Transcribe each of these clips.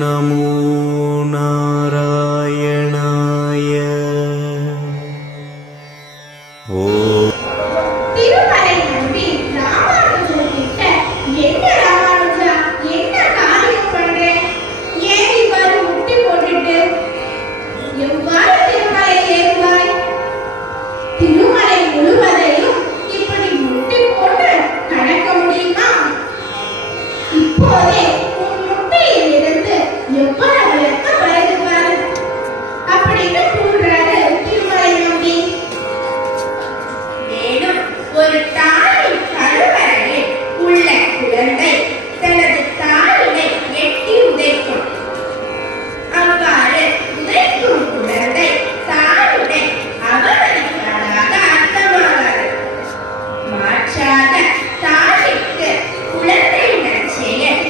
நமோ நாராயணாய. திருமலை நம்பி ராமானுஜன் கிட்ட, என்ன ராமானுஜா, என்ன காரியம் பண்றேன்? ஏன் இவ்வாறு முட்டி போட்டுட்டு எவ்வாறு திருமலை ஏறுவாய்? திருமலை முழுவதையும் இப்படி முட்டி போட்டு நடக்க முடியுமா? இப்போதே உன் முட்டையில் இருந்து எவ்வளவு ரத்தம் வருது பாரு அப்படின்னு கூறுறாரு திருமலை நம்பி. மேலும் ஒரு தாயின் கருவறையில் உள்ள குழந்தை தனது தாயினை எட்டி உதைக்கும். அவ்வாறு உதைக்கும் குழந்தை தாயினை அவமதிப்பதாக அர்த்தமாகாது. மாற்றாக தாய்க்கு குழந்தை நற்செயல்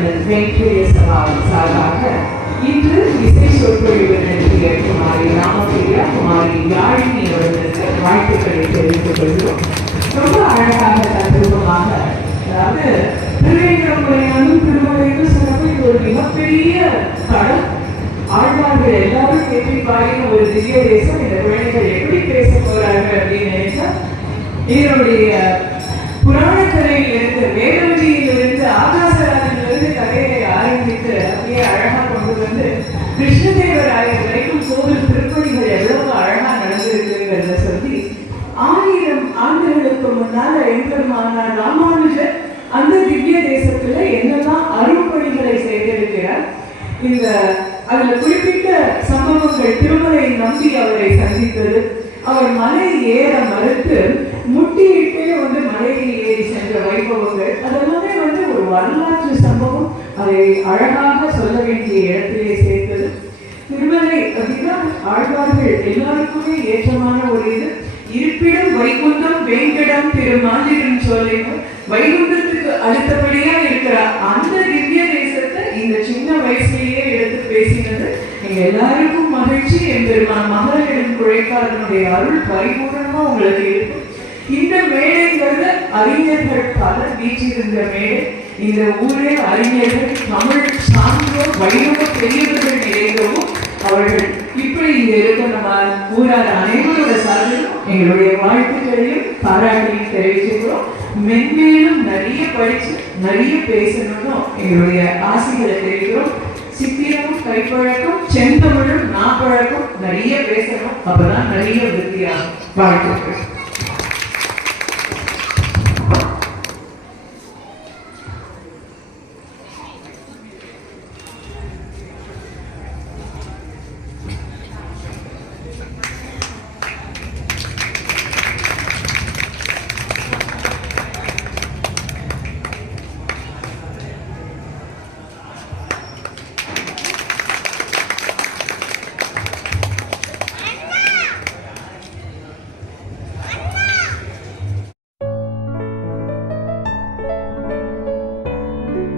தமிழன் வெங்கடேய சபாவின் சார்பாக இன்று இசை சொற்பொழிவு நடத்திய குமாரி ராமபிரியா, குமாரி யாழினி அவர்களுக்கு வாழ்த்துக்களை தெரிவித்துக் கொள்கிறோம். ரொம்ப அழகாக தத்ரூபமாக, அதாவது திருவேங்கடமுறையானும் திருமலைன்னு சொன்னப்போ இது ஒரு மிகப்பெரிய களம். ஆழ்வார்கள் எல்லாரும் கேள்வி பாடின ஒரு திவ்ய தேசம். இந்த குழந்தைகள் எப்படி பேச போறார்கள் அப்படின்னு நினைச்சா, இதனுடைய புராண கதையிலிருந்து, வேதவதியிலிருந்து, ஆகாசராஜனிலிருந்து கதையை ஆரம்பித்து அப்படியே அழகா கொண்டு வந்து கிருஷ்ணதேவராயர் வரைக்கும் கோவில் திருப்பணிகள் எவ்வளவு அழகா நடந்திருக்குங்கிறத சொல்லி 1000 ஆண்டுகளுக்கு முன்னால எம்பெருமானார் ராமானுஜர் அந்த திவ்ய தேசத்துல என்னெல்லாம் அருள்பணிகளை செய்திருக்கிறார். இந்த அதுல குறிப்பிட்ட சம்பவங்கள், திருமலை நம்பி அவரை சந்தித்தது, அவர் மலை ஏற மறுத்து முட்டியிட்டே வந்து மலையை ஏறி சென்ற வைபவங்கள், அதெல்லாமே வந்து ஒரு வரலாற்று சம்பவம். அதை அழகாக சொல்ல வேண்டிய இடத்திலே சேர்த்தது. திருமலை அப்படின்னா ஆழ்வார்கள் எல்லாருக்குமே ஏற்றமான ஒரு இது. இருப்பிடம் வைகுந்தம் வேங்கடம் திருமாலிரும் சோலையும் வைகுந்தத்துக்கு அடுத்தபடியா இருக்கிற அந்த திவ்ய தேசத்தை இந்த சின்ன வயசுலயே எடுத்து பேசினது எங்க எல்லாருக்கும் மகிழ்ச்சி. எம்பெருமான் மகளிரின் குழைக்காரனுடைய அருள் பரிபூர்ணமா உங்களுக்கு இருக்கும். இந்த மேடைங்கிறத அறிஞர்கள் பலர் வீச்சிருந்த மேடை. இந்த ஊரே அறிஞர்கள், தமிழ் சான்றோர், வைணவ பெரியவர்கள் நிறைந்தவும் அவர்கள் இப்படி இங்க இருக்க நம்ம ஊரார் அனைவரோட சார்பிலும் எங்களுடைய வாழ்த்துக்களையும் பாராட்டையும் தெரிவிச்சுக்கிறோம். மென்மேலும் நிறைய படிச்சு நிறைய பேசணும்னு எங்களுடைய ஆசைகளை தெரிவிக்கிறோம். சித்திரமும் கைப்பழக்கம், செந்தமிழும் நாப்பழக்கம் நிறைய பேசணும். அப்பதான் நிறைய விருத்தியாகும். வாழ்த்துக்கள்.